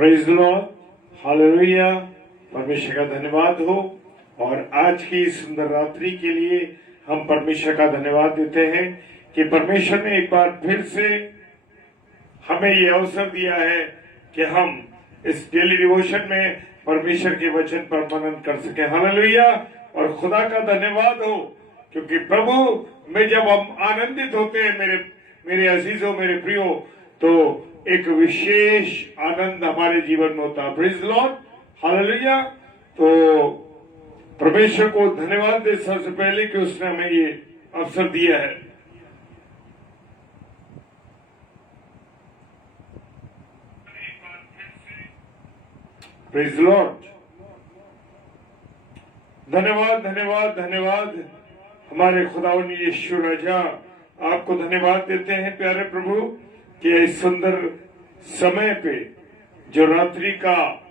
Praise the Lord, hallelujah. परमेश्वर का धन्यवाद हो। और आज की सुंदर रात्रि के लिए हम परमेश्वर का धन्यवाद देते हैं कि परमेश्वर ने एक बार फिर से हमें ये अवसर दिया है कि हम इस डेली डिवोशन में परमेश्वर के वचन पर मनन कर सके। हालेलुया। और खुदा का धन्यवाद हो, क्योंकि प्रभु में जब हम आनंदित होते हैं मेरे अजीजों, मेरे प्रियो, तो एक विशेष आनंद हमारे जीवन में होता है। Praise the Lord, hallelujah. तो परमेश्वर को धन्यवाद दे सबसे पहले कि उसने हमें ये अवसर दिया है। Praise the Lord. धन्यवाद धन्यवाद धन्यवाद हमारे खुदावंद यीशु राजा, आपको धन्यवाद देते हैं प्यारे प्रभु कि इस सुंदर समय पे जो रात्रि का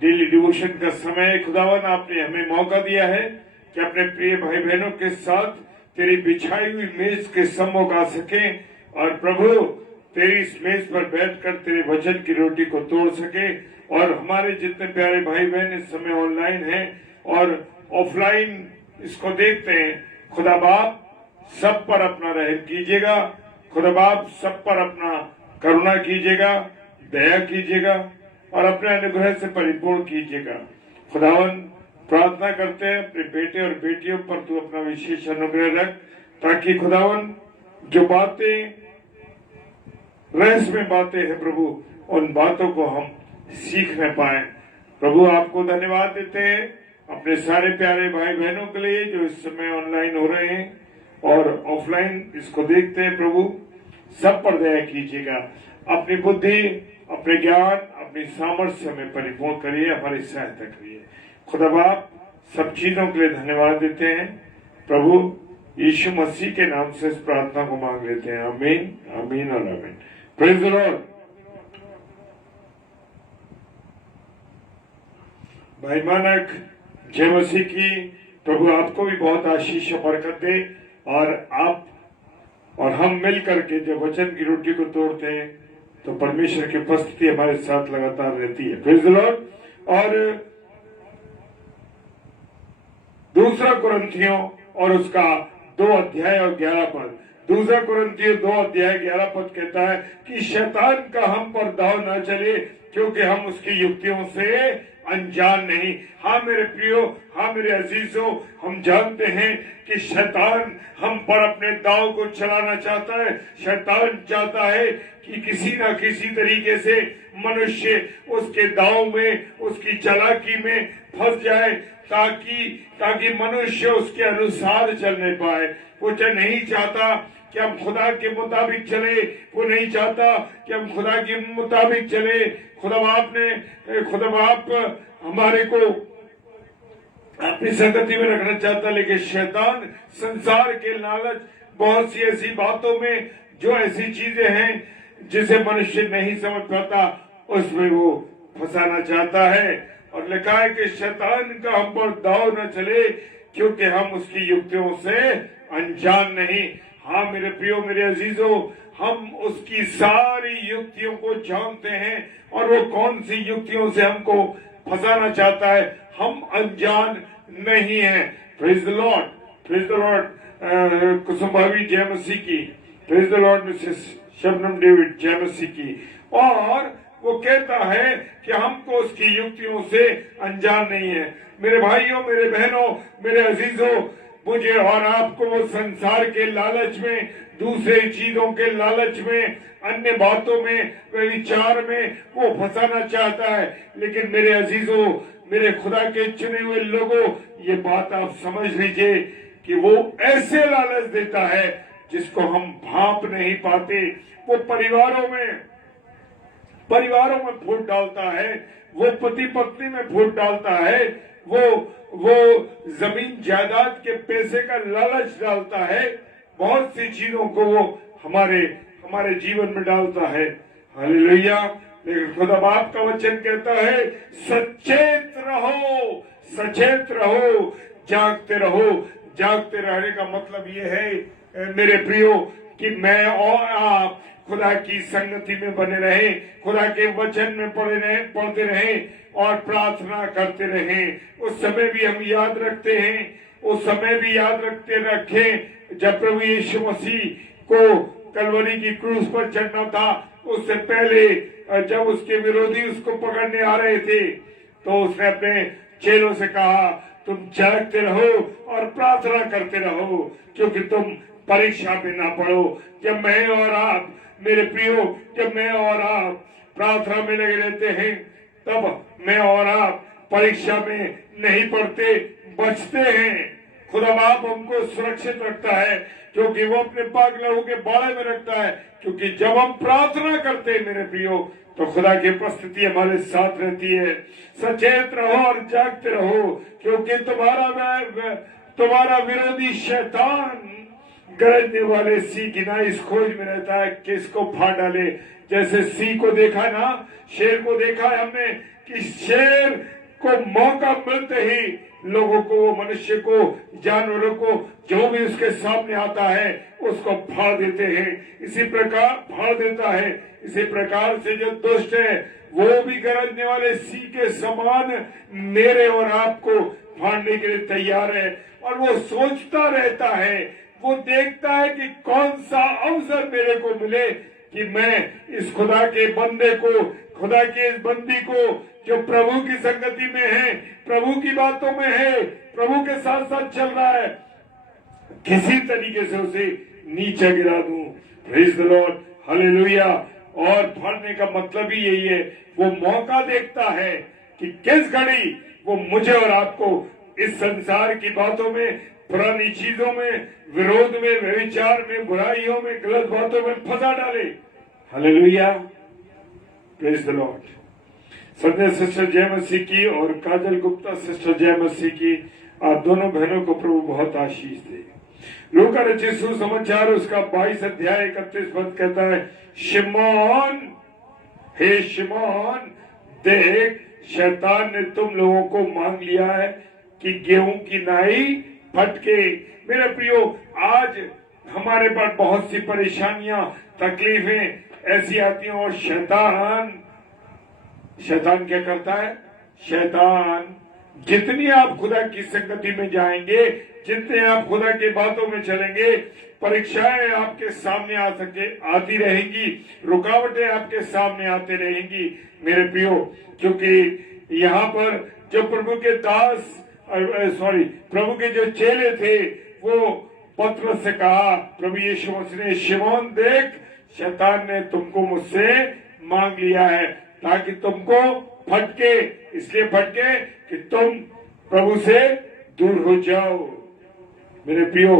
डेली डिवोशन का समय है, खुदावन आपने हमें मौका दिया है कि अपने प्रिय भाई बहनों के साथ तेरी बिछाई हुई मेज के सम्मुख आ सके और प्रभु तेरी इस मेज पर बैठकर तेरे वचन की रोटी को तोड़ सके। और हमारे जितने प्यारे भाई बहन इस समय ऑनलाइन हैं और ऑफलाइन इसको देखते हैं, खुदा बाप सब पर अपना रहम कीजिएगा। खुदा बाप सब पर अपना करुणा कीजिएगा, दया कीजिएगा और अपने अनुग्रह से परिपूर्ण कीजिएगा। खुदावन प्रार्थना करते हैं अपने बेटे और बेटियों पर तू अपना विशेष अनुग्रह रख, ताकि खुदावन जो बातें रहस्यमय बातें हैं प्रभु, उन बातों को हम सीख न पाए। प्रभु आपको धन्यवाद देते हैं अपने सारे प्यारे भाई बहनों के लिए जो इस समय ऑनलाइन हो रहे हैं और ऑफलाइन इसको देखते हैं। प्रभु सब पर दया कीजिएगा, अपनी बुद्धि, अपने ज्ञान, अपनी सामर्थ्य में परिपूर्ण करिए, हमारी सहायता करिए। खुदा बाप सब चीजों के लिए धन्यवाद देते हैं। प्रभु यीशु मसीह के नाम से इस प्रार्थना को मांग लेते हैं। आमीन, आमीन और आमीन। Praise the Lord. भाई मानक जय मसीह की। प्रभु आपको भी बहुत आशीष और बरकत दे और आप और हम मिल करके जब वचन की रोटी को तोड़ते हैं तो परमेश्वर की उपस्थिति हमारे साथ लगातार रहती है। Praise the Lord. और दूसरा कुरिन्थियों और उसका 2 अध्याय और 11 पद, दूसरा कुरिन्थियों 2 अध्याय 11 पद कहता है कि शैतान का हम पर दाव न चले, क्योंकि हम उसकी युक्तियों से अनजान नहीं। हाँ मेरे प्रियो, हाँ मेरे अजीजों, हम जानते हैं कि शैतान हम पर अपने दाव को चलाना चाहता है। शैतान चाहता है कि किसी न किसी तरीके से मनुष्य उसके दाव में, उसकी चालाकी में फंस जाए, ताकि मनुष्य उसके अनुसार चल नहीं पाए। वो नहीं चाहता कि हम खुदा के मुताबिक चले, वो नहीं चाहता कि हम खुदा के मुताबिक चले। खुदा बाप हमारे को अपनी संगति में रखना चाहता, लेकिन शैतान संसार के लालच, बहुत सी ऐसी बातों में जो ऐसी चीजें हैं जिसे मनुष्य नहीं समझ पाता, उसमें वो फंसाना चाहता है। और लिखा है कि शैतान का हम पर दाव न चले, क्योंकि हम उसकी युक्तियों से अनजान नहीं। हाँ मेरे प्रियो, मेरे अजीजों, हम उसकी सारी युक्तियों को जानते हैं और वो कौन सी युक्तियों से हमको फंसाना चाहता है, हम अनजान नहीं है। Praise the Lord, praise the Lord. Kusum भाभी जय मसीह की। Praise the Lord missus Shabnam David जय मसीह की। और वो कहता है कि हमको उसकी युक्तियों से अनजान नहीं है। मेरे भाइयों, मेरे बहनों, मेरे अजीजों, मुझे और आपको वो संसार के लालच में, दूसरे चीजों के लालच में, अन्य बातों में, विचार में वो फंसाना चाहता है। लेकिन मेरे अजीजों, मेरे खुदा के चुने हुए लोगों, ये बात आप समझ लीजिए कि वो ऐसे लालच देता है जिसको हम भांप नहीं पाते। वो परिवारों में फूट डालता है, वो पति पत्नी में फूट डालता है, वो जमीन जायदाद के पैसे का लालच डालता है, बहुत सी चीजों को वो हमारे जीवन में डालता है। हालेलुया। लेकिन खुदा बाप का वचन कहता है सचेत रहो, सचेत रहो, जागते रहो। जागते रहने का मतलब ये है मेरे प्रियो कि मैं और आप खुदा की संगति में बने रहे, खुदा के वचन में पढ़ते रहे और प्रार्थना करते रहे। उस समय भी हम याद रखते हैं, उस समय भी याद रखें जब प्रभु यीशु मसीह को कलवरी की क्रूस पर चढ़ना था, उससे पहले जब उसके विरोधी उसको पकड़ने आ रहे थे तो उसने अपने चेलों से कहा, तुम जागते रहो और प्रार्थना करते रहो, क्योंकि तुम परीक्षा में ना पड़ो। जब मैं और आप, मेरे प्रियो, जब मैं और आप प्रार्थना में लगे रहते हैं, तब मैं और आप परीक्षा में नहीं पड़ते, बचते हैं। खुदा बाप हमको सुरक्षित रखता है, क्योंकि वो अपने पाक लहू के बाड़े में रखता है। क्योंकि जब हम प्रार्थना करते हैं मेरे प्रियो, तो खुदा की उपस्थिति हमारे साथ रहती है। सचेत रहो और जागते रहो, क्योंकि तुम्हारा विरोधी शैतान गरजने वाले सिंह की ना इस खोज में रहता है कि इसको फाड़ डाले। जैसे सिंह को देखा ना, शेर को देखा है हमने कि शेर को मौका मिलते ही लोगों को, मनुष्य को, जानवरों को, जो भी उसके सामने आता है उसको फाड़ देते हैं। इसी प्रकार फाड़ देता है। इसी प्रकार से जो दुष्ट है वो भी गरजने वाले सिंह के समान मेरे और आपको फाड़ने के लिए तैयार है। और वो सोचता रहता है, वो देखता है कि कौन सा अवसर मेरे को मिले कि मैं इस खुदा के बंदे को, खुदा के इस बंदी को जो प्रभु की संगति में है, प्रभु की बातों में है, प्रभु के साथ साथ चल रहा है, किसी तरीके से उसे नीचे गिरा दूं। Praise the Lord, hallelujah. और फाड़ने का मतलब ही यही है, वो मौका देखता है कि किस घड़ी वो मुझे और आपको इस संसार की बातों में, पुरानी चीजों में, विरोध में, व्यभिचार में, बुराइयों में, गलत बातों में फंसा डाले। Hallelujah, praise the Lord. Sanjay sister जय मसीह की और काजल गुप्ता सिस्टर जय मसीह की, आप दोनों बहनों को प्रभु बहुत आशीष दे। लूका रचित सुसमाचार उसका 22 अध्याय 31 पद कहता है, शिमोन, हे शिमोन, देख शैतान ने तुम लोगों को मांग लिया है कि गेहूं की नाई फटके। मेरे प्रियो, आज हमारे पास बहुत सी परेशानियां, तकलीफें ऐसी आती हैं और शैतान क्या करता है? शैतान जितनी आप खुदा की संगति में जाएंगे, जितने आप खुदा की बातों में चलेंगे, परीक्षाएं आपके सामने आती रहेंगी, रुकावटें आपके सामने आती रहेंगी मेरे प्रियो। क्योंकि यहाँ पर जो प्रभु के दास, प्रभु के जो चेले थे, वो पतरस से कहा, प्रभु यीशु मसीह ने, शिमोन देख शैतान ने तुमको मुझसे मांग लिया है ताकि तुमको फटके, इसलिए फटके कि तुम प्रभु से दूर हो जाओ। मेरे प्रियो,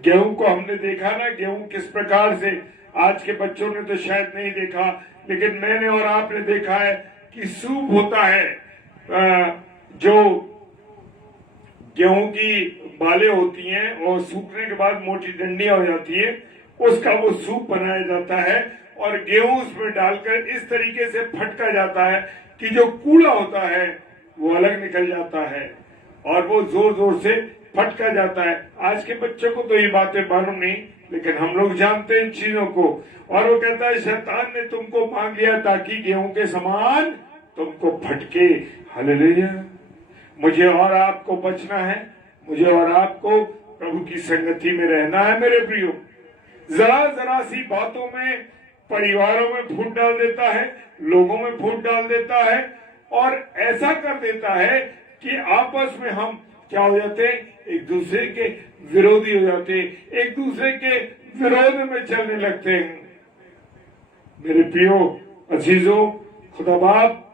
गेहूं को हमने देखा ना, गेहूं किस प्रकार से, आज के बच्चों ने तो शायद नहीं देखा, लेकिन मैंने और आपने देखा है कि सूप होता है, जो गेहूं की बालें होती हैं और सूखने के बाद मोटी डंडियां हो जाती है, उसका वो सूप बनाया जाता है और गेहूं उसमें डालकर इस तरीके से फटका जाता है कि जो कूड़ा होता है वो अलग निकल जाता है और वो जोर जोर से फटका जाता है। आज के बच्चों को तो ये बातें मालूम नहीं, लेकिन हम लोग जानते हैं इन चीजों को। और वो कहता है शैतान ने तुमको मांग लिया ताकि गेहूं के समान तुमको फटके। हालेलुया। मुझे और आपको बचना है, मुझे और आपको प्रभु की संगति में रहना है मेरे प्रियो। जरा जरा सी बातों में परिवारों में फूट डाल देता है, लोगों में फूट डाल देता है और ऐसा कर देता है कि आपस में हम क्या हो जाते हैं? एक दूसरे के विरोधी हो जाते हैं, एक दूसरे के विरोध में चलने लगते हैं। मेरे प्रियो अजीजों, खुदा बाप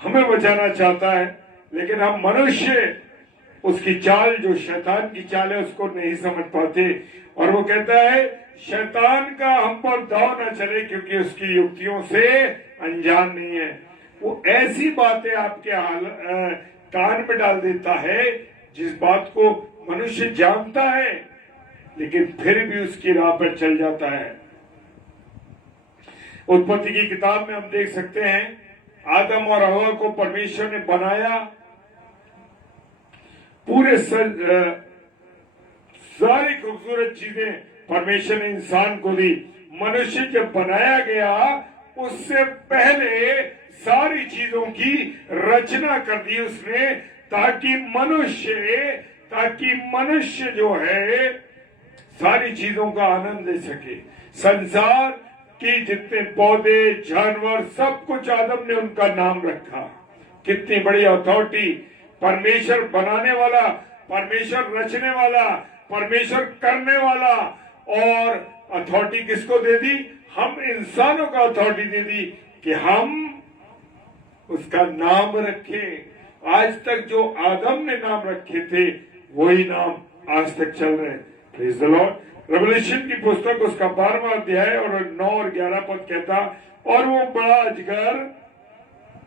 हमें बचाना चाहता है, लेकिन हम मनुष्य उसकी चाल, जो शैतान की चाल है, उसको नहीं समझ पाते। और वो कहता है शैतान का हम पर दाव न चले, क्योंकि उसकी युक्तियों से अनजान नहीं है। वो ऐसी बातें आपके कान में डाल देता है जिस बात को मनुष्य जानता है, लेकिन फिर भी उसकी राह पर चल जाता है। उत्पत्ति की किताब में हम देख सकते हैं, आदम और हवा को परमेश्वर ने बनाया, पूरे सारी खूबसूरत चीजें परमेश्वर ने इंसान को दी। मनुष्य जब बनाया गया उससे पहले सारी चीजों की रचना कर दी उसने, ताकि मनुष्य जो है सारी चीजों का आनंद ले सके। संसार के जितने पौधे जानवर सब कुछ आदम ने उनका नाम रखा। कितनी बड़ी अथॉरिटी! परमेश्वर बनाने वाला, परमेश्वर रचने वाला, परमेश्वर करने वाला, और अथॉरिटी किसको दे दी? हम इंसानों का अथॉरिटी दे दी कि हम उसका नाम रखें। आज तक जो आदम ने नाम रखे थे वही नाम आज तक चल रहे हैं। Praise the Lord. रेवलेशन की पुस्तक उसका 12वां अध्याय और 9 और 11 पद कहता, और वो बड़ा अजगर,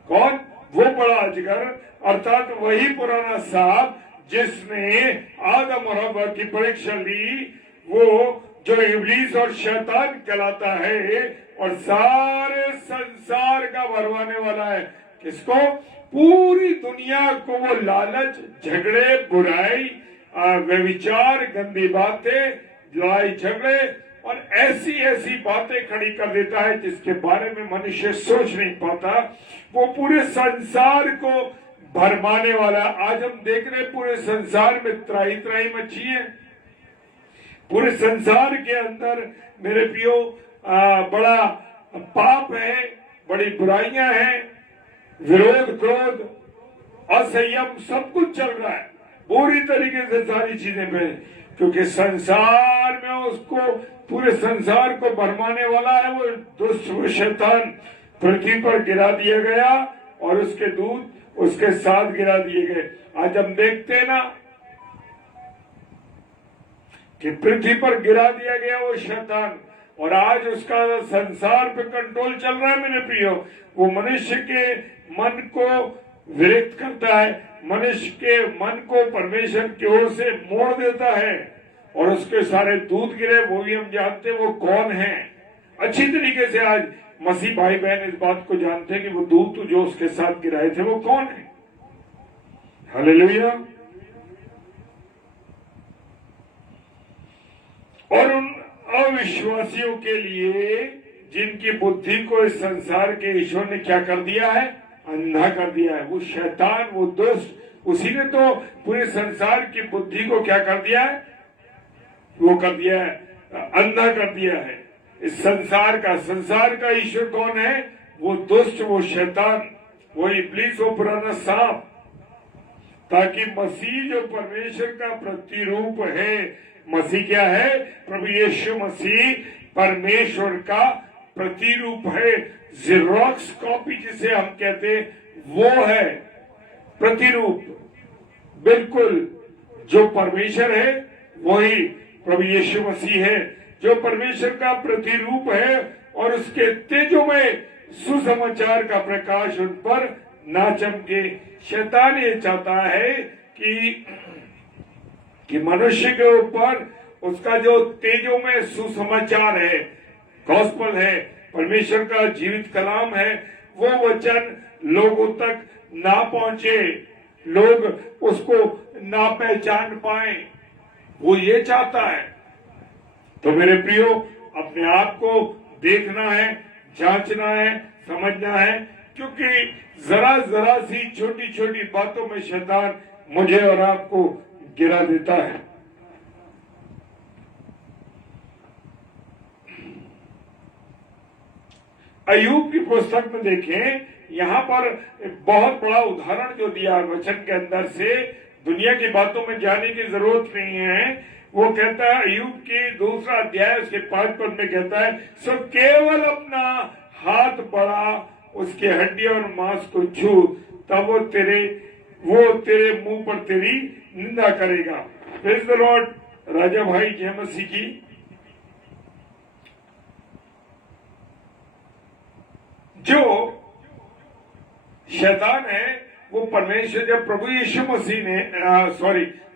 कौन? वो बड़ा अजगर अर्थात वही पुराना सांप जिसने आदम और हव्वा की परीक्षा ली, वो जो इब्लीस और शैतान कहलाता है और सारे संसार का भरवाने वाला है। किसको? पूरी दुनिया को वो लालच, झगड़े, बुराई, व्यभिचार, गंदी बातें, लड़ाई झगड़े और ऐसी ऐसी बातें खड़ी कर देता है जिसके बारे में मनुष्य सोच नहीं पाता। वो पूरे संसार को भरमाने वाला। आज हम देख रहे पूरे संसार में त्राही त्राही मची है। पूरे संसार के अंदर मेरे प्रियो बड़ा पाप है, बड़ी बुराइयां हैं, विरोध, क्रोध, असंयम, सब कुछ चल रहा है पूरी तरीके से सारी चीजें पे, क्योंकि संसार में उसको, पूरे संसार को भरमाने वाला है वो दुष्ट, वो शैतान पृथ्वी पर गिरा दिया गया और उसके दूत उसके साथ गिरा दिए गए। आज हम देखते हैं ना कि पृथ्वी पर गिरा दिया गया वो शैतान, और आज उसका संसार पे कंट्रोल चल रहा है। मेरे प्रियो, वो मनुष्य के मन को विरक्त करता है, मनुष्य के मन को परमेश्वर की ओर से मोड़ देता है, और उसके सारे दूत गिरे, वो भी हम जानते हैं वो कौन है। अच्छी तरीके से आज मसीह भाई बहन इस बात को जानते हैं कि वो दूत जो उसके साथ गिराए थे वो कौन है। हालेलुया। और उन अविश्वासियों के लिए जिनकी बुद्धि को इस संसार के ईश्वर ने क्या कर दिया है? अंधा कर दिया है। वो शैतान, वो दुष्ट, उसी ने तो पूरे संसार की बुद्धि को क्या कर दिया है? वो कर दिया है, अंधा कर दिया है। इस संसार का ईश्वर कौन है? वो दुष्ट, वो शैतान, वो इब्लीस, वो पुराना सांप, ताकि मसीह जो परमेश्वर का प्रतिरूप है, मसीह क्या है? प्रभु यीशु मसीह परमेश्वर का प्रतिरूप है। जेरोक्स कॉपी जिसे हम कहते हैं वो है प्रतिरूप। बिल्कुल जो परमेश्वर है वही प्रभु यीशु मसीह है, जो परमेश्वर का प्रतिरूप है, और उसके तेजोमय सुसमाचार का प्रकाश उन पर ना चमके। शैतान ये चाहता है कि मनुष्य के ऊपर उसका जो तेजोमय सुसमाचार है, गॉस्पेल है, परमेश्वर का जीवित कलाम है, वो वचन लोगों तक ना पहुंचे, लोग उसको ना पहचान पाए, वो ये चाहता है। तो मेरे प्रियो, अपने आप को देखना है, जांचना है, समझना है, क्योंकि जरा जरा सी छोटी छोटी बातों में शैतान मुझे और आपको गिरा देता है। अय्यूब की पुस्तक में देखें, यहाँ पर बहुत बड़ा उदाहरण जो दिया वचन के अंदर से, दुनिया की बातों में जाने की जरूरत नहीं है। वो कहता है अय्यूब के 2 अध्याय उसके 5 पद में कहता है, सो केवल अपना हाथ बढ़ा, उसके हड्डियों और मांस को छू, तब वो तेरे मुंह पर तेरी निंदा करेगा। Praise the Lord. राजा भाई जय मसीह की। जो शैतान है वो परमेश्वर, जब प्रभु यीशु मसीह ने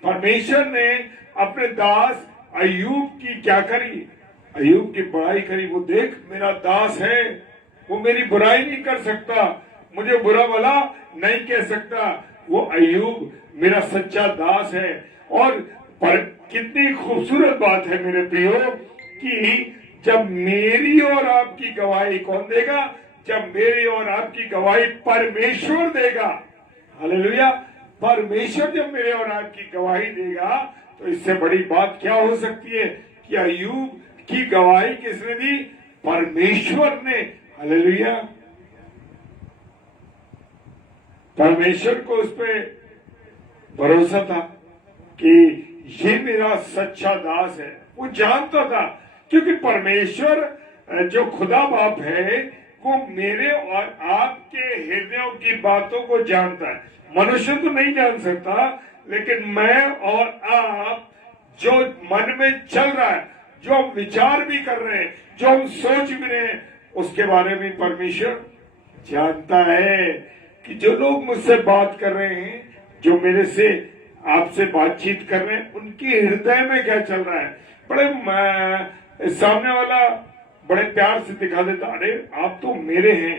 परमेश्वर ने अपने दास अय्यूब की क्या करी? अय्यूब की बड़ाई करी। वो देख, मेरा दास है, वो मेरी बुराई नहीं कर सकता, मुझे बुरा भला नहीं कह सकता, वो अय्यूब मेरा सच्चा दास है। और पर कितनी खूबसूरत बात है मेरे प्रियो कि जब मेरी और आपकी गवाही कौन देगा? जब मेरी और आपकी गवाही परमेश्वर देगा। हालेलुया। परमेश्वर जब मेरे और आपकी गवाही देगा तो इससे बड़ी बात क्या हो सकती है कि अय्यूब की गवाही किसने दी? परमेश्वर ने। हालेलुया। परमेश्वर को उस पे भरोसा था कि ये मेरा सच्चा दास है। वो जानता था क्योंकि परमेश्वर जो खुदा बाप है वो मेरे और आपके हृदयों की बातों को जानता है। मनुष्य तो नहीं जान सकता, लेकिन मैं और आप जो मन में चल रहा है, जो हम विचार भी कर रहे हैं, जो हम सोच भी रहे हैं, उसके बारे में परमेश्वर जानता है कि जो लोग मुझसे बात कर रहे हैं, जो मेरे से आपसे बातचीत कर रहे हैं, उनके हृदय में क्या चल रहा है। बड़े सामने वाला बड़े प्यार से दिखा देता, अरे आप तो मेरे हैं,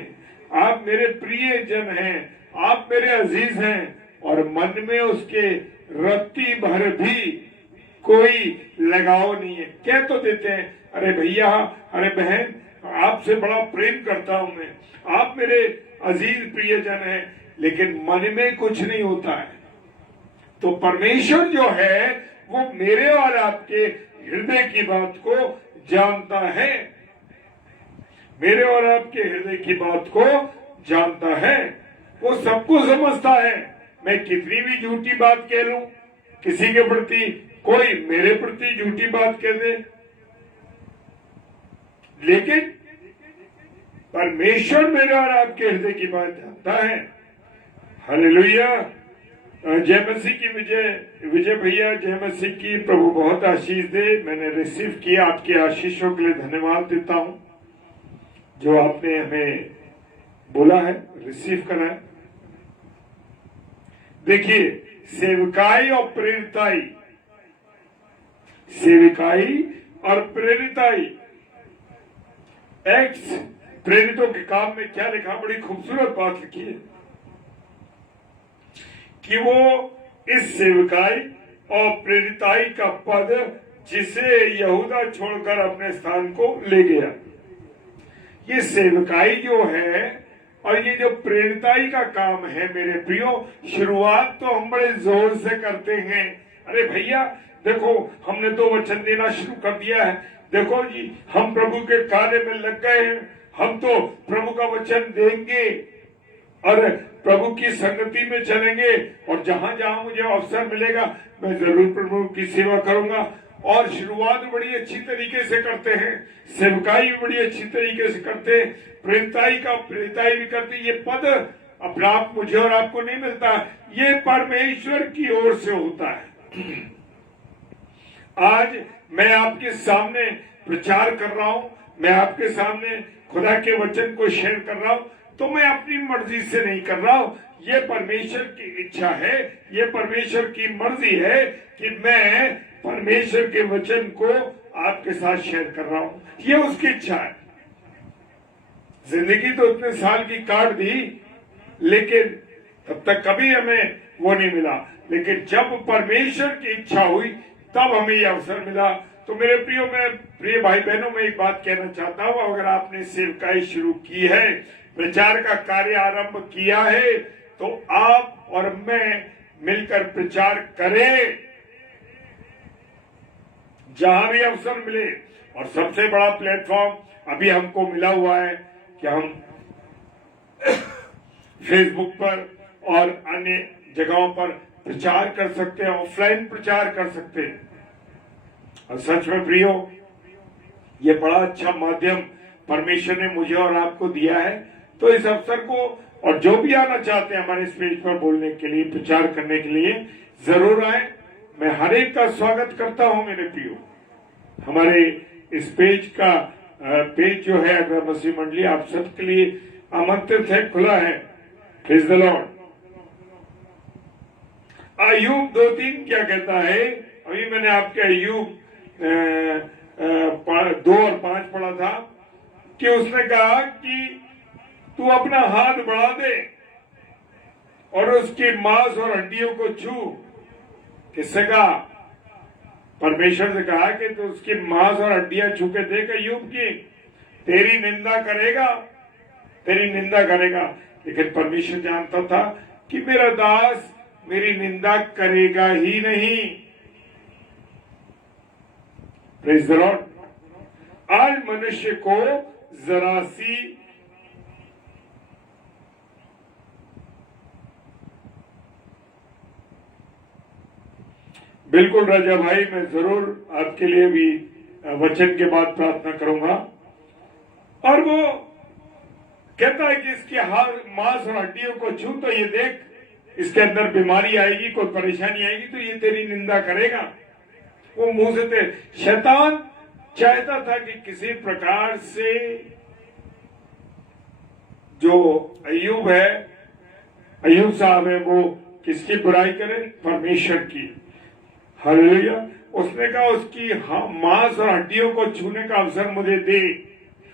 आप मेरे प्रिय जन हैं, आप मेरे अजीज हैं, और मन में उसके रत्ती भर भी कोई लगाव नहीं है। कह तो देते हैं, अरे भैया, अरे बहन, आपसे बड़ा प्रेम करता हूं मैं, आप मेरे अजीज प्रियजन हैं, लेकिन मन में कुछ नहीं होता है। तो परमेश्वर जो है वो मेरे और आपके हृदय की बात को जानता है, मेरे और आपके हृदय की बात को जानता है। वो सबको समझता है। मैं कितनी भी झूठी बात कह लूं किसी के प्रति, कोई मेरे प्रति झूठी बात कह दे, लेकिन परमेश्वर मेरे और आपके हृदय की बात जानता है। हालेलुया। जय मसीह की विजय भैया, जय मसीह की। प्रभु बहुत आशीष दे। मैंने रिसीव किया, आपके आशीषों के लिए धन्यवाद देता हूं जो आपने हमें बोला है, रिसीव करा है। देखिए, सेवकाई और प्रेरिताई, सेविकाई और प्रेरिताई। एक्स प्रेरितों के काम में क्या लिखा? बड़ी खूबसूरत बात लिखी है कि वो इस सेवकाई और प्रेरिताई का पद जिसे यहूदा छोड़कर अपने स्थान को ले गया। ये सेवकाई जो है और ये जो प्रेरिताई का काम है मेरे प्रियो, शुरुआत तो हम बड़े जोर से करते हैं। अरे भैया देखो, हमने तो वचन देना शुरू कर दिया है, देखो जी हम प्रभु के कार्य में लग गए हैं, हम तो प्रभु का वचन देंगे और प्रभु की संगति में चलेंगे, और जहां जहां मुझे अवसर मिलेगा मैं जरूर प्रभु की सेवा करूंगा। और शुरुआत बड़ी अच्छी तरीके से करते हैं, सेवकाई भी बड़ी अच्छी तरीके से करते हैं, प्रेरिताई भी करते। ये पद अपना आप मुझे और आपको नहीं मिलता, ये परमेश्वर की ओर से होता है। आज मैं आपके सामने प्रचार कर रहा हूं, मैं आपके सामने खुदा के वचन को शेयर कर रहा हूं, तो मैं अपनी मर्जी से नहीं कर रहा हूं। ये परमेश्वर की इच्छा है, ये परमेश्वर की मर्जी है कि मैं परमेश्वर के वचन को आपके साथ शेयर कर रहा हूं। ये उसकी इच्छा है। जिंदगी तो इतने साल की काट दी, लेकिन तब तक कभी हमें वो नहीं मिला, लेकिन जब परमेश्वर की इच्छा हुई तब हमें ये अवसर मिला। तो मेरे प्रिय भाई बहनों, मैं एक बात कहना चाहता हूं, अगर आपने सेवकाई शुरू की है, प्रचार का कार्य आरंभ किया है, तो आप और मैं मिलकर प्रचार करें जहां भी अवसर मिले। और सबसे बड़ा प्लेटफॉर्म अभी हमको मिला हुआ है कि हम फेसबुक पर और अन्य जगहों पर प्रचार कर सकते हैं, ऑफलाइन प्रचार कर सकते हैं। और सच में प्रियो, ये बड़ा अच्छा माध्यम परमेश्वर ने मुझे और आपको दिया है। तो इस अवसर को, और जो भी आना चाहते हैं हमारे स्टेज पर बोलने के लिए, प्रचार करने के लिए, जरूर आए। मैं हर एक का स्वागत करता हूं मेरे प्रियो। हमारे इस पेज का पेज जो है अगर मसीह मंडली, आप सबके लिए आमंत्रित है, खुला है। Praise the Lord. अय्यूब 2:3 क्या कहता है? अभी मैंने आपके अय्यूब 2 और 5 पढ़ा था कि उसने कहा कि तू अपना हाथ बढ़ा दे और उसकी मांस और हड्डियों को छू। किससे कहा? परमेश्वर से कहा कि तो उसकी मांस और हड्डियां छू के देख अय्यूब की, तेरी निंदा करेगा, तेरी निंदा करेगा। लेकिन परमेश्वर जानता था कि मेरा दास मेरी निंदा करेगा ही नहीं। Praise the Lord. आज मनुष्य को जरा सी बिल्कुल राजा भाई, मैं जरूर आपके लिए भी वचन के बाद प्रार्थना करूंगा। और वो कहता है कि इसके हाथ मांस और हड्डियों को छू तो ये देख, इसके अंदर बीमारी आएगी, कोई परेशानी आएगी तो ये तेरी निंदा करेगा। वो मुंह से शैतान चाहता था कि किसी प्रकार से जो अय्यूब है, अय्यूब साहब है, वो किसकी बुराई करे? परमेश्वर की। हालेलुया। उसने कहा उसकी मांस और हड्डियों को छूने का अवसर मुझे दे।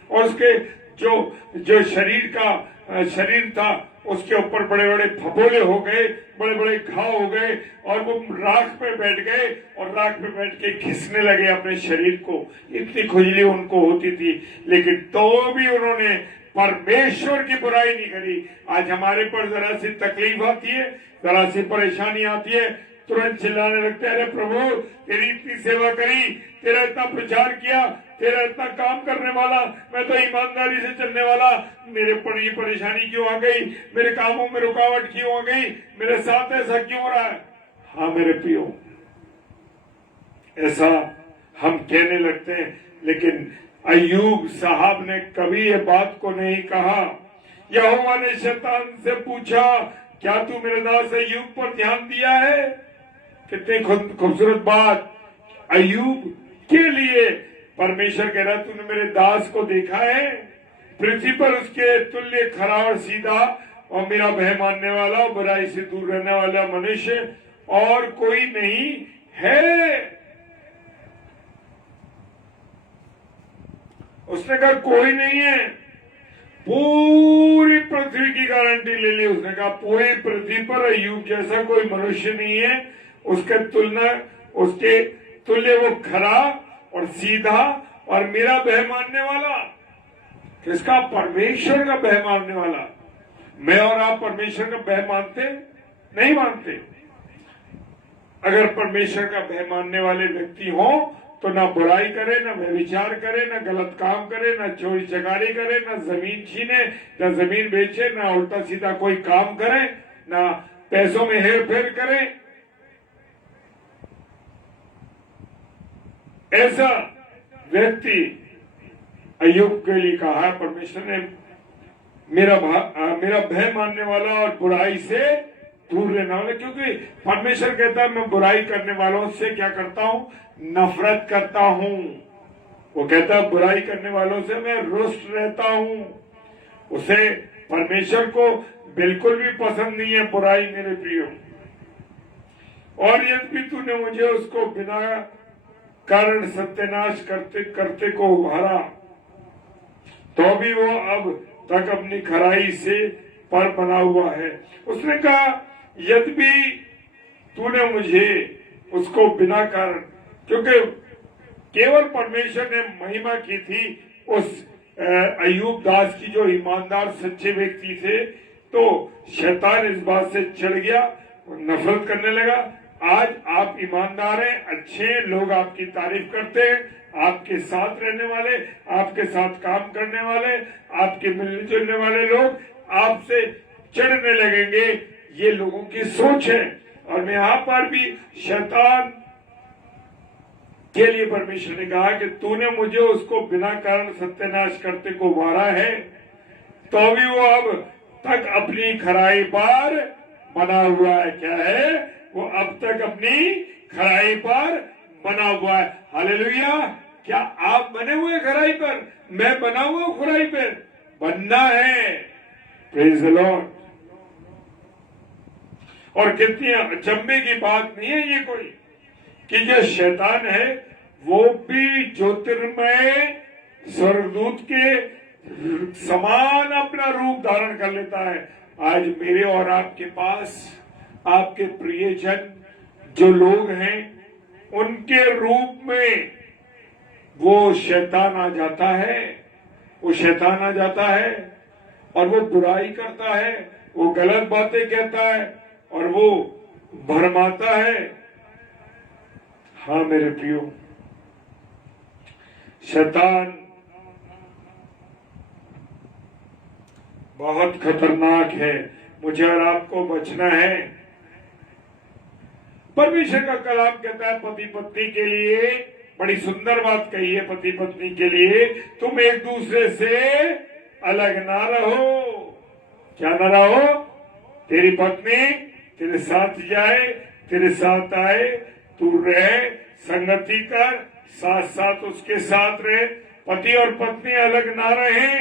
और उसके जो शरीर था उसके ऊपर बड़े बड़े फफोले हो गए, बड़े बड़े घाव हो गए, और वो राख पे बैठ गए और राख पे बैठ के घिसने लगे अपने शरीर को। इतनी खुजली उनको होती थी, लेकिन तो भी उन्होंने परमेश्वर की बुराई नहीं करी। आज हमारे पर जरा सी तकलीफ आती है, जरा सी परेशानी आती है, तुरंत चिल्लाने लगते हैं, अरे प्रभु तेरी इतनी सेवा करी, तेरा इतना प्रचार किया, तेरा इतना काम करने वाला, मैं तो ईमानदारी से चलने वाला, मेरे पर ये परेशानी क्यों आ गई, मेरे कामों में रुकावट क्यों आ गई, मेरे साथ ऐसा क्यों हो रहा है? हाँ मेरे प्रियो, ऐसा हम कहने लगते हैं, लेकिन अय्यूब साहब ने कभी ये बात को नहीं कहा। यहोवा ने शैतान से पूछा, क्या तू मेरे दास अय्यूब पर ध्यान दिया है? कितनी खूबसूरत बात। अय्यूब के लिए परमेश्वर कह रहा, तूने मेरे दास को देखा है? पृथ्वी पर उसके तुल्य खरा और सीधा और मेरा भय मानने वाला, बुराई से दूर रहने वाला मनुष्य और कोई नहीं है। उसने कहा कोई नहीं है। पूरी पृथ्वी की गारंटी ले ली उसने कहा, पूरी पृथ्वी पर अय्यूब जैसा कोई मनुष्य नहीं है, उसके तुल्य वो खरा और सीधा और मेरा भय मानने वाला। किसका? परमेश्वर का भय मानने वाला। मैं और आप परमेश्वर का भय मानते? नहीं मानते। अगर परमेश्वर का भय मानने वाले व्यक्ति हो तो ना बुराई करे, ना व्यभिचार करे, ना गलत काम करे, ना चोरी चकारी करे, ना जमीन छीने, ना जमीन बेचे, ना उल्टा सीधा कोई काम करे, ना पैसों में हेर फेर करे। ऐसा व्यक्ति अय्यूब के लिए कहा है परमेश्वर ने, मेरा भय मानने वाला और बुराई से दूर रहने वाला। क्योंकि परमेश्वर कहता है मैं बुराई करने वालों से क्या करता हूं? नफरत करता हूं। वो कहता है बुराई करने वालों से मैं रुष्ट रहता हूं। उसे परमेश्वर को बिल्कुल भी पसंद नहीं है बुराई मेरे प्रियो। और यदि तूने मुझे उसको बिना कारण सत्यानाश करते करते को उभारा, तो भी वो अब तक अपनी खराई से पर बना हुआ है। उसने कहा यद्यपि तूने मुझे उसको बिना कारण, क्योंकि केवल परमेश्वर ने महिमा की थी उस अय्यूब दास की जो ईमानदार सच्चे व्यक्ति थे, तो शैतान इस बात से चढ़ गया और नफरत करने लगा। आज आप ईमानदार हैं, अच्छे लोग आपकी तारीफ करते हैं, आपके साथ रहने वाले, आपके साथ काम करने वाले, आपके मिलने जुलने वाले लोग आपसे चिढ़ने लगेंगे। ये लोगों की सोच है। और मैं यहाँ पर भी शैतान के लिए परमेश्वर ने कहा कि तूने मुझे उसको बिना कारण सत्यानाश करते को उभारा है, तो भी वो अब तक अपनी खराई पर बना हुआ है। क्या है? वो अब तक अपनी खराई पर बना हुआ है। हालेलुया। क्या आप बने हुए खराई पर? मैं बना हुआ खराई पर? बनना है। Praise the Lord. और कितनी अचंभे की बात नहीं है ये कोई, कि जो शैतान है वो भी ज्योतिर्मय स्वर्गदूत के समान अपना रूप धारण कर लेता है। आज मेरे और आपके पास आपके प्रियजन जो लोग हैं उनके रूप में वो शैतान आ जाता है, वो शैतान आ जाता है और वो बुराई करता है, वो गलत बातें कहता है और वो भरमाता है। हाँ मेरे प्रियो, शैतान बहुत खतरनाक है, मुझे और आपको बचना है। परमेश्वर का कलाम कहता है पति पत्नी के लिए बड़ी सुंदर बात कही है, पति पत्नी के लिए तुम एक दूसरे से अलग ना रहो। क्या ना रहो? तेरी पत्नी तेरे साथ जाए, तेरे साथ आए, तू रहे, संगति कर, साथ साथ उसके साथ रहे। पति और पत्नी अलग ना रहे,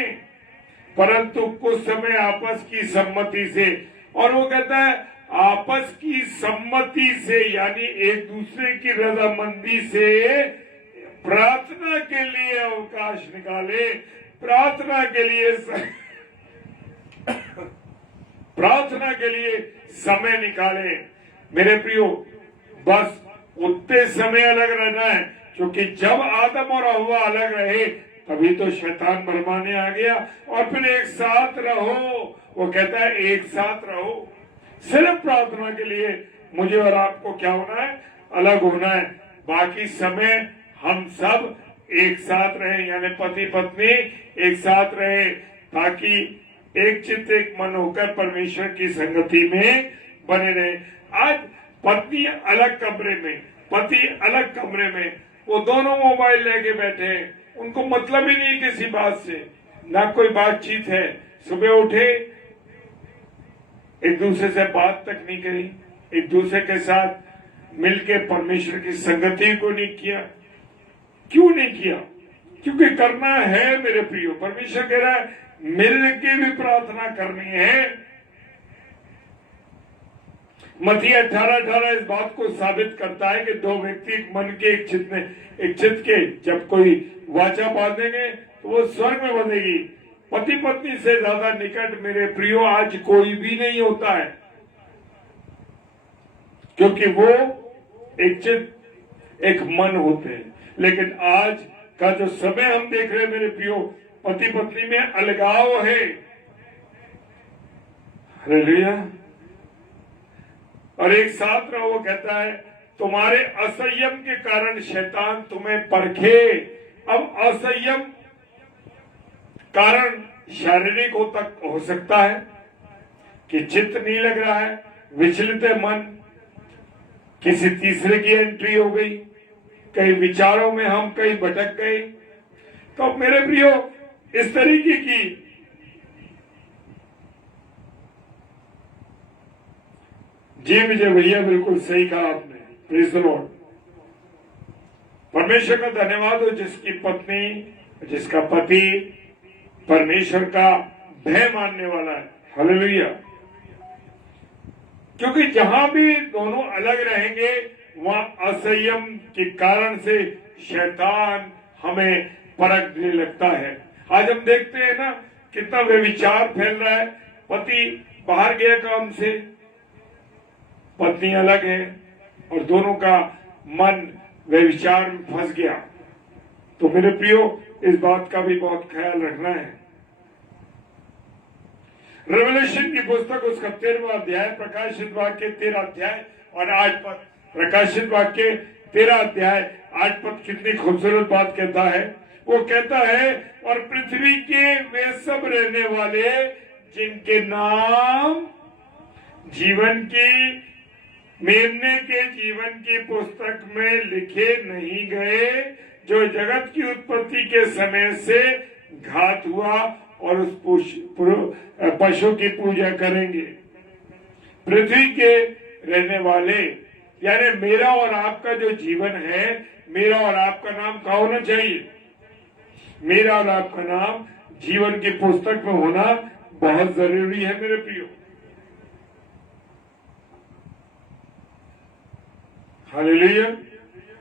परंतु कुछ समय आपस की सम्मति से, और वो कहता है आपस की सम्मति से यानी एक दूसरे की रजामंदी से प्रार्थना के लिए अवकाश निकाले, प्रार्थना के लिए प्रार्थना के लिए समय निकाले। मेरे प्रियो, बस उतने समय अलग रहना है, क्योंकि जब आदम और हव्वा अलग रहे तभी तो शैतान भरमाने आ गया। और फिर एक साथ रहो, वो कहता है एक साथ रहो। सिर्फ प्रार्थना के लिए मुझे और आपको क्या होना है? अलग होना है। बाकी समय हम सब एक साथ रहे, यानी पति पत्नी एक साथ रहे, ताकि एक चित्त एक मन होकर परमेश्वर की संगति में बने रहे। आज पत्नी अलग कमरे में, पति अलग कमरे में, वो दोनों मोबाइल लेके बैठे हैं, उनको मतलब ही नहीं किसी बात से, ना कोई बातचीत है। सुबह उठे, एक दूसरे से बात तक नहीं करी, एक दूसरे के साथ मिलके परमेश्वर की संगति को नहीं किया। क्यों नहीं किया? क्योंकि करना है मेरे प्रियो। परमेश्वर कह रहा है मिल के भी प्रार्थना करनी है। मत्ती 18:18 इस बात को साबित करता है कि दो व्यक्ति एक मन के एक चित्त के जब कोई वाचा बांधेंगे तो वो स्वर्ग में बंधेगी। पति पत्नी से ज्यादा निकट मेरे प्रियो आज कोई भी नहीं होता है, क्योंकि वो एक चित्त एक मन होते हैं। लेकिन आज का जो समय हम देख रहे हैं मेरे प्रियो, पति पत्नी में अलगाव है। हालेलुया। और एक साथ रहो, वो कहता है तुम्हारे असंयम के कारण शैतान तुम्हें परखे। अब असंयम कारण शारीरिक हो सकता है कि चित्त नहीं लग रहा है, विचलित है मन, किसी तीसरे की एंट्री हो गई, कई विचारों में हम कहीं भटक गए। तो मेरे प्रियो, इस तरीके की जी विजय भैया, बिल्कुल सही कहा आपने। Praise the Lord. परमेश्वर का धन्यवाद हो जिसकी पत्नी, जिसका पति परमेश्वर का भय मानने वाला है। हालेलुया। क्योंकि जहां भी दोनों अलग रहेंगे वहां असंयम के कारण से शैतान हमें परखने लगता है। आज हम देखते हैं ना कितना व्यभिचार फैल रहा है। पति बाहर गया काम से, पत्नी अलग है और दोनों का मन व्यभिचार में फंस गया। तो मेरे प्रियो, इस बात का भी बहुत ख्याल रखना है। रेवलेशन की पुस्तक उसका 13वां अध्याय, प्रकाशित वाक्य 13 अध्याय और 8 पद। प्रकाशित वाक्य 13 अध्याय 8 पद कितनी खूबसूरत बात कहता है। वो कहता है और पृथ्वी के वे सब रहने वाले जिनके नाम जीवन की मेमने के जीवन की पुस्तक में लिखे नहीं गए, जो जगत की उत्पत्ति के समय से घात हुआ और उस पशु की पूजा करेंगे। पृथ्वी के रहने वाले यानी मेरा और आपका जो जीवन है, मेरा और आपका नाम क्या होना चाहिए? मेरा और आपका नाम जीवन की पुस्तक में होना बहुत जरूरी है मेरे प्रियो। हालेलुया।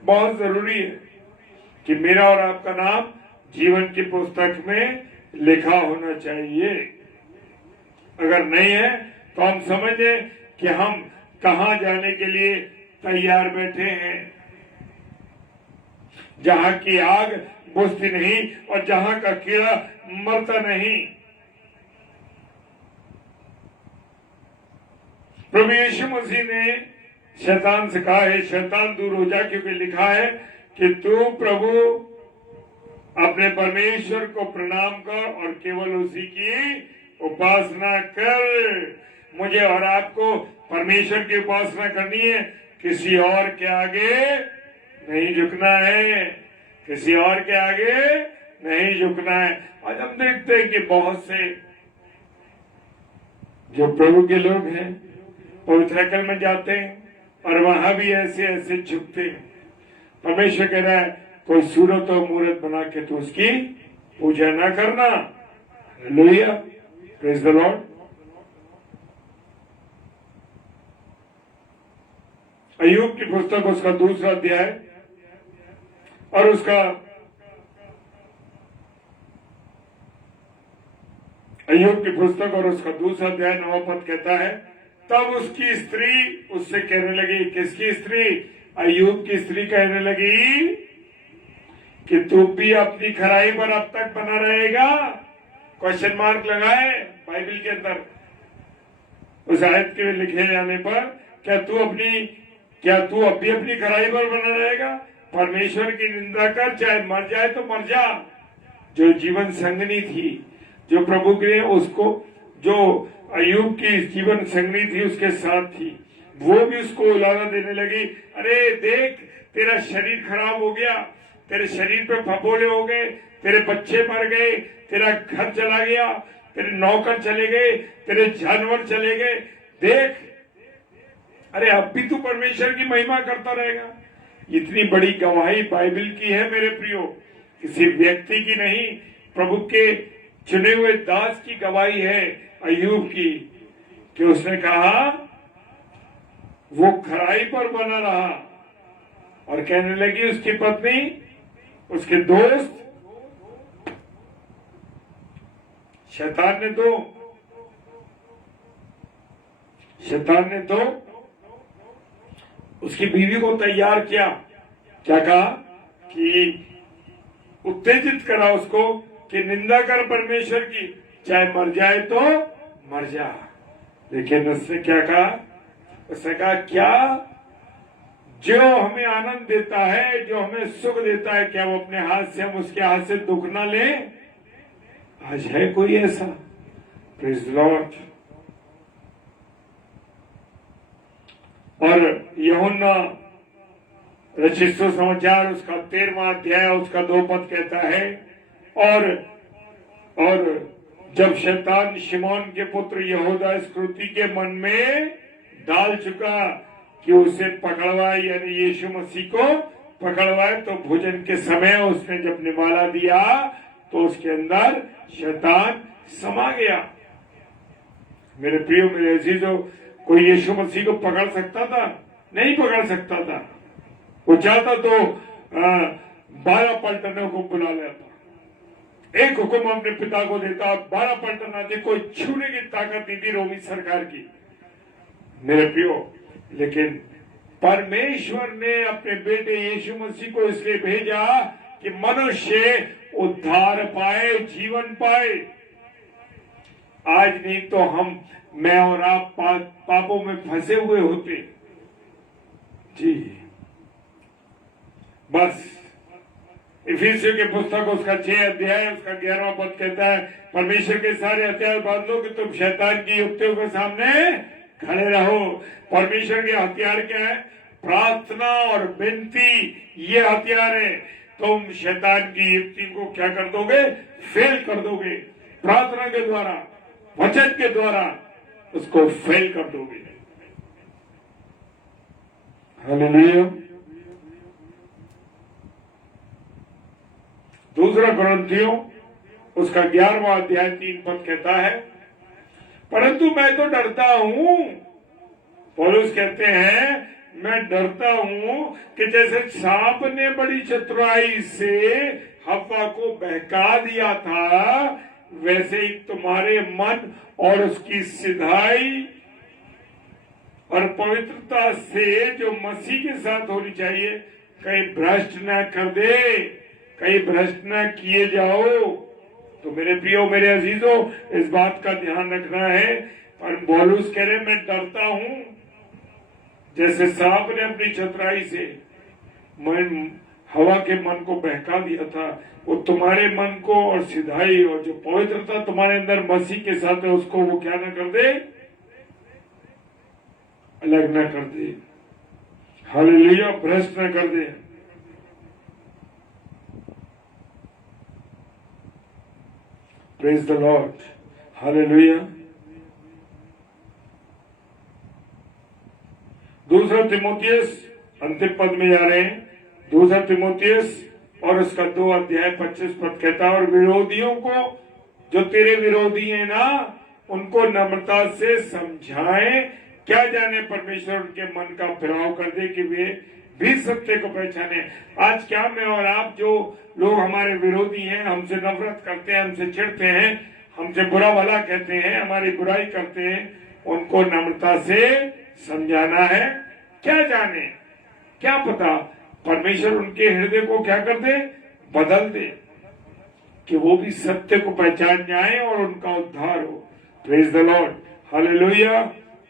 बहुत जरूरी है कि मेरा और आपका नाम जीवन की पुस्तक में लिखा होना चाहिए। अगर नहीं है तो हम समझे कि हम कहां जाने के लिए तैयार बैठे हैं। जहां की आग बुझती नहीं और जहां का कीड़ा मरता नहीं। प्रभु यीशु मसीह ने शैतान से कहा है, शैतान दूर हो जा, क्योंकि लिखा है कि तू प्रभु अपने परमेश्वर को प्रणाम कर और केवल उसी की उपासना कर। मुझे और आपको परमेश्वर की उपासना करनी है, किसी और के आगे नहीं झुकना है, किसी और के आगे नहीं झुकना है। आज हम देखते हैं कि बहुत से जो प्रभु के लोग हैं पवित्र में जाते हैं और वहां भी ऐसे ऐसे झुकते हैं। परमेश्वर कह रहा है कोई सूरत और मूर्त बना के तो उसकी पूजा ना करना। Hallelujah, praise the Lord. अय्यूब की पुस्तक उसका दूसरा अध्याय और उसका अय्यूब की पुस्तक और उसका दूसरा अध्याय 9वां पद कहता है, तब उसकी स्त्री उससे कहने लगी, किसकी स्त्री? अय्यूब की स्त्री कहने लगी कि तू भी अपनी खराई पर अब तक बना रहेगा? क्वेश्चन मार्क लगाए बाइबल के अंदर उस आयत के लिखे जाने पर, क्या तू अब भी अपनी खराई पर बना रहेगा? परमेश्वर की निंदा कर, चाहे मर जाए तो मर जा। जो जीवन संगनी थी, जो प्रभु के उसको, जो अय्यूब की जीवन संगनी थी उसके साथ थी, वो भी उसको उलाना देने लगी। अरे देख, तेरा शरीर खराब हो गया, तेरे शरीर पे फफोले हो गए, तेरे बच्चे मर गए, तेरा घर चला गया, तेरे नौकर चले गए, तेरे जानवर चले गए, देख, अरे अब भी तू परमेश्वर की महिमा करता रहेगा। इतनी बड़ी गवाही बाइबल की है मेरे प्रियो, किसी व्यक्ति की नहीं, प्रभु के चुने हुए दास की गवाही है अय्यूब की, कि उसने कहा वो खराई पर बना रहा और कहने लगी उसकी पत्नी, उसके दोस्त, शैतान ने तो उसकी बीवी को तैयार किया। क्या कहा? कि उत्तेजित करा उसको कि निंदा कर परमेश्वर की, चाहे मर जाए तो मर जा। लेकिन उसने क्या कहा? उसने कहा, क्या जो हमें आनंद देता है, जो हमें सुख देता है, क्या वो अपने हाथ से, हम उसके हाथ से दुख ना ले? आज है कोई ऐसा? Praise Lord. और यूहन्ना रचित सुसमाचार उसका 13वां अध्याय उसका 2 पद कहता है, और जब शैतान शिमोन के पुत्र यहूदा इस्करियोती के मन में डाल चुका कि उसे पकड़वाए, यानी यीशु मसीह को पकड़वाए, तो भोजन के समय उसने जब निवाला दिया तो उसके अंदर शैतान समा गया। मेरे प्रियो, मेरे अजीजों, कोई यीशु मसीह को पकड़ सकता था? नहीं पकड़ सकता था। वो चाहता तो 12 पलटनों को बुला लेता, एक हुक्म अपने पिता को देता, 12 पलटन आते, कोई छूने की ताकत नहीं थी रोमी सरकार की, मेरे प्रियो। लेकिन परमेश्वर ने अपने बेटे यीशु मसीह को इसलिए भेजा कि मनुष्य उद्धार पाए, जीवन पाए। आज नहीं तो मैं और आप पापों में फंसे हुए होते जी। बस इफिसियों के पुस्तक उसका 6 अध्याय उसका 11वां पद कहता है, परमेश्वर के सारे हथियार बांध लो कि तुम शैतान की युक्तियों के सामने खड़े रहो। परमेश्वर के हथियार क्या है? प्रार्थना और विनती, ये हथियार है। तुम शैतान की युक्ति को क्या कर दोगे? फेल कर दोगे। प्रार्थना के द्वारा, वचन के द्वारा उसको फेल कर दोगे। हालेलुया। दूसरा कुरिन्थियों उसका 11वां अध्याय 3 पद कहता है, परंतु मैं तो डरता हूं। पौलुस कहते हैं, मैं डरता हूं कि जैसे सांप ने बड़ी चतुराई से हव्वा को बहका दिया था, वैसे ही तुम्हारे मन और उसकी सिधाई और पवित्रता से जो मसीह के साथ होनी चाहिए, कहीं भ्रष्ट न कर दे, कहीं भ्रष्ट न किए जाओ। तो मेरे प्रियो, मेरे अजीजों, इस बात का ध्यान रखना है। पर पौलुस कह रहे मैं डरता हूं, जैसे सांप ने अपनी चतुराई से मन हवा के मन को बहका दिया था, वो तुम्हारे मन को और सिधाई और जो पवित्रता तुम्हारे अंदर मसीह के साथ है उसको वो क्या न कर दे, अलग न कर दे। हालेलुया, भ्रष्ट न कर दे। Praise the Lord, hallelujah. दूसरा तिमोथियस, अंतिम पद में जा रहे हैं। दूसरा तिमोथियस और उसका 2 अध्याय 25 पद कहता है, और विरोधियों को, जो तेरे विरोधी हैं ना, उनको नम्रता से समझाएं, क्या जाने परमेश्वर उनके मन का फिराव कर दे कि वे भी सत्य को पहचाने। आज क्या मैं और आप, जो लोग हमारे विरोधी हैं, हमसे नफरत करते हैं, हमसे चिढ़ते हैं, हमसे बुरा भला कहते हैं, हमारी बुराई करते हैं, उनको नम्रता से समझाना है। क्या जाने, क्या पता परमेश्वर उनके हृदय को क्या कर दे, बदल दे, कि वो भी सत्य को पहचान जाए और उनका उद्धार हो। Praise the Lord, hallelujah.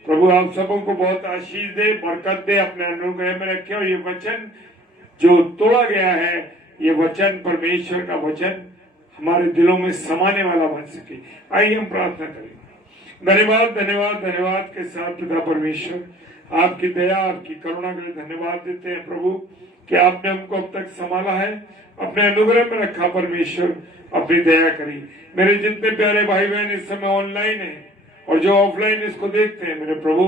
प्रभु आप सबों को बहुत आशीष दे, बरकत दे, अपने अनुग्रह में रखे। और ये वचन जो तोड़ा गया है, ये वचन, परमेश्वर का वचन हमारे दिलों में समाने वाला बन सके। आइए हम प्रार्थना करें। धन्यवाद, धन्यवाद, धन्यवाद के साथ पिता परमेश्वर, आपकी दया, आपकी करुणा के लिए धन्यवाद देते हैं प्रभु, कि आपने हमको अब तक संभाला है, अपने अनुग्रह में रखा। परमेश्वर अपनी दया करी। मेरे जितने प्यारे भाई बहन इस समय ऑनलाइन हैं और जो ऑफलाइन इसको देखते हैं, मेरे प्रभु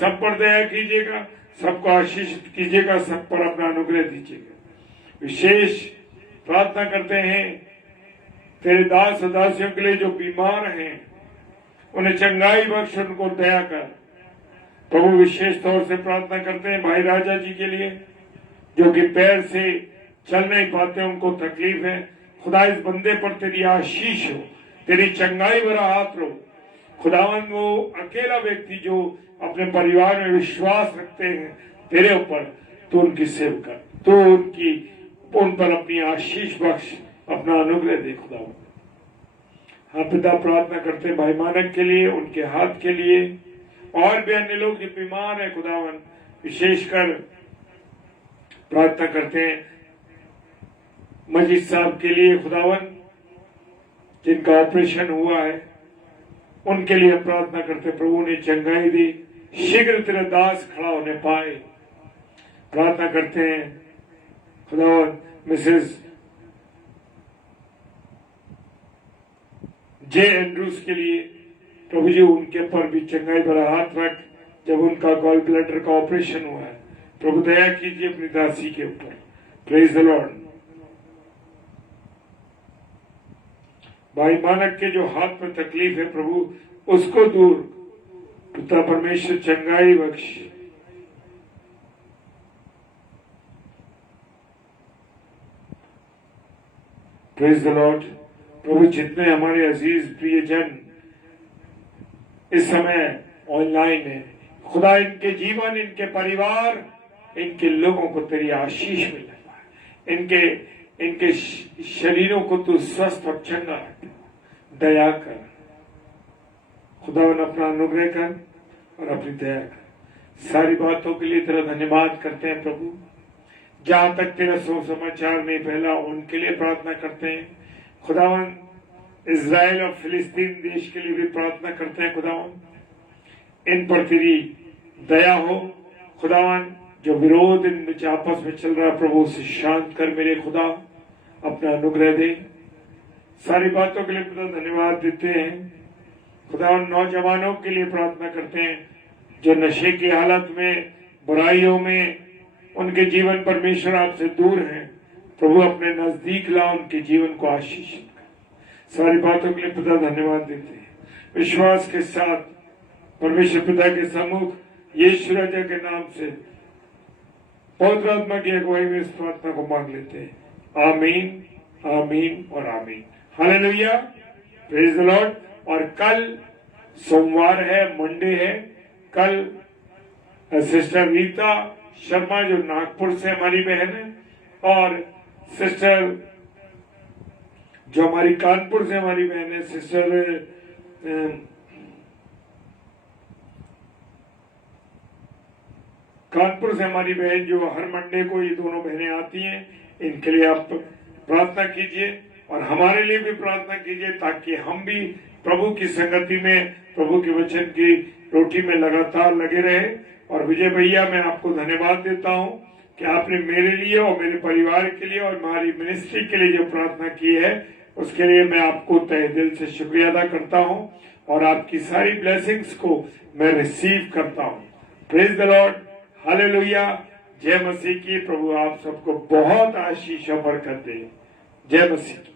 सब पर दया कीजिएगा, सबको आशीषित कीजिएगा, सब पर अपना अनुग्रह दीजिएगा। विशेष प्रार्थना करते हैं तेरे दास दासियों के लिए जो बीमार हैं, उन्हें चंगाई बख्श, उनको दया कर प्रभु। विशेष तौर से प्रार्थना करते हैं भाई राजा जी के लिए, जो कि पैर से चल नहीं पाते, उनको तकलीफ है। खुदा इस बंदे पर तेरी आशीष हो, तेरी चंगाई भरा हाथ रहो। खुदावन वो अकेला व्यक्ति जो अपने परिवार में विश्वास रखते हैं तेरे ऊपर, तो उनकी सेवा कर, तो उन पर अपनी आशीष बख्श, अपना अनुग्रह दे खुदावन। हाँ पिता, प्रार्थना करते हैं भाई मानक के लिए, उनके हाथ के लिए, और भी अन्य लोग जो बीमार है खुदावन, विशेषकर प्रार्थना करते हैं मजीद साहब के लिए खुदावन, जिनका ऑपरेशन हुआ है, उनके लिए प्रार्थना करते प्रभु ने चंगाई दी, शीघ्र तेरे दास खड़ा होने पाए। प्रार्थना करते हैं खुदावन मिसेस जे एंड्रूस के लिए, प्रभु जी उनके पर भी चंगाई भरा हाथ रख। जब उनका गॉल ब्लैडर का ऑपरेशन हुआ है, प्रभु दया कीजिए अपनी दासी के ऊपर। Praise the Lord. भाई मानक के जो हाथ में तकलीफ है प्रभु, उसको दूर पिता परमेश्वर चंगाई बख्श। Praise the Lord. प्रभु जितने हमारे अजीज प्रियजन इस समय ऑनलाइन है, खुदा इनके जीवन, इनके परिवार, इनके लोगों को तेरी आशीष मिले, इनके शरीरों को तू स्वस्थ और चंगा रख, दया कर खुदावन, अपना अनुग्रह कर और अपनी दया कर। सारी बातों के लिए तेरा धन्यवाद करते हैं प्रभु। जहां तक तेरा सुसमाचार नहीं फैला, उनके लिए प्रार्थना करते हैं खुदावन। इजराइल और फिलिस्तीन देश के लिए भी प्रार्थना करते हैं खुदावन, इन पर तेरी दया हो खुदावन। जो विरोध इन आपस में चल रहा है प्रभु, उसे शांत कर मेरे खुदा, अपना अनुग्रह दे। सारी बातों के लिए खुदा धन्यवाद देते हैं खुदावन। नौजवानों के लिए प्रार्थना करते हैं जो नशे की हालत में, बुराइयों में, उनके जीवन परमेश्वर आपसे दूर हैं, प्रभु अपने नजदीक ला, उनके जीवन को आशीष कर। सारी बातों के लिए पिता धन्यवाद देते हैं। विश्वास के साथ परमेश्वर पिता के सम्मुख यीशु राजा के नाम से पवित्र आत्मा की अगुवाई में इस प्रार्थना को मांग लेते हैं। आमीन, आमीन और आमीन। Hallelujah, praise the Lord. और कल सोमवार है, मंडे है। कल सिस्टर रीता शर्मा जो नागपुर से हमारी बहन है, और सिस्टर जो हमारी कानपुर से हमारी बहन है, सिस्टर कानपुर से हमारी बहन जो हर मंडे को ये दोनों बहनें आती हैं, इनके लिए आप प्रार्थना कीजिए और हमारे लिए भी प्रार्थना कीजिए ताकि हम भी प्रभु की संगति में, प्रभु के वचन की रोटी में लगातार लगे रहे। और विजय भैया, मैं आपको धन्यवाद देता हूं कि आपने मेरे लिए और मेरे परिवार के लिए और हमारी मिनिस्ट्री के लिए जो प्रार्थना की है, उसके लिए मैं आपको तहे दिल से शुक्रिया अदा करता हूं और आपकी सारी ब्लेसिंग्स को मैं रिसीव करता हूं। प्रेज द लॉर्ड, हालेलुया, जय मसीह की। प्रभु आप सबको बहुत आशीष और बरकत दे। जय मसीह की।